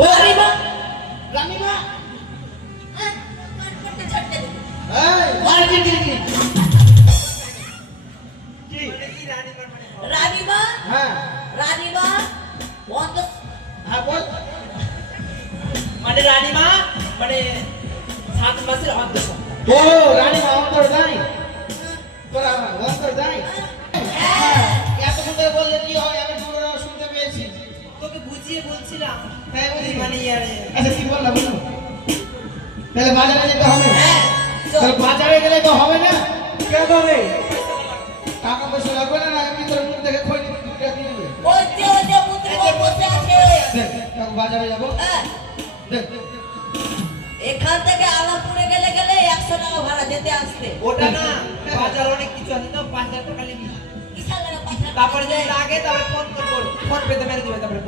ও রানীমা রানীমা করতে ছাড়তে দে এই মার কি কি কি রানীমা হ্যাঁ রানীমা বন্ধ হ্যাঁ বল মানে রানীমা মানে 7 মাসের অন্তঃসত্ত্বা। ও রানীমা অন্তর নাই তোরা অন্তর নাই এত সুন্দর বললে কি হয় আমি পুরো শুনতে পেয়েছি তোকে বুঝিয়ে বলছিলাম তাই বলি মানে ইয়ারে আচ্ছা কি বললাম বলো তাহলে বাজারে যেতে হবে হ্যাঁ তাহলে বাজারে গেলে তো হবে না কে হবে? টাকা পয়সা লাগবে না আমি তোর মুখ দেখে খই দিয়ে দিবে ওই যে পুত্র বসে আছে দেখ এখন বাজারে যাবো হ্যাঁ দেখ এখান থেকে আলামপুরে গেলে 100 টাকা ভাড়া যেতে আসতে ওটা না বাজার অনেক কিছু আছে তো 5000 টাকা নিবি। বিশাল একটা পয়সা তারপরে যদি লাগে তাহলে ফোন করবো, ফোন পেতে মেরে দিবে তারপরে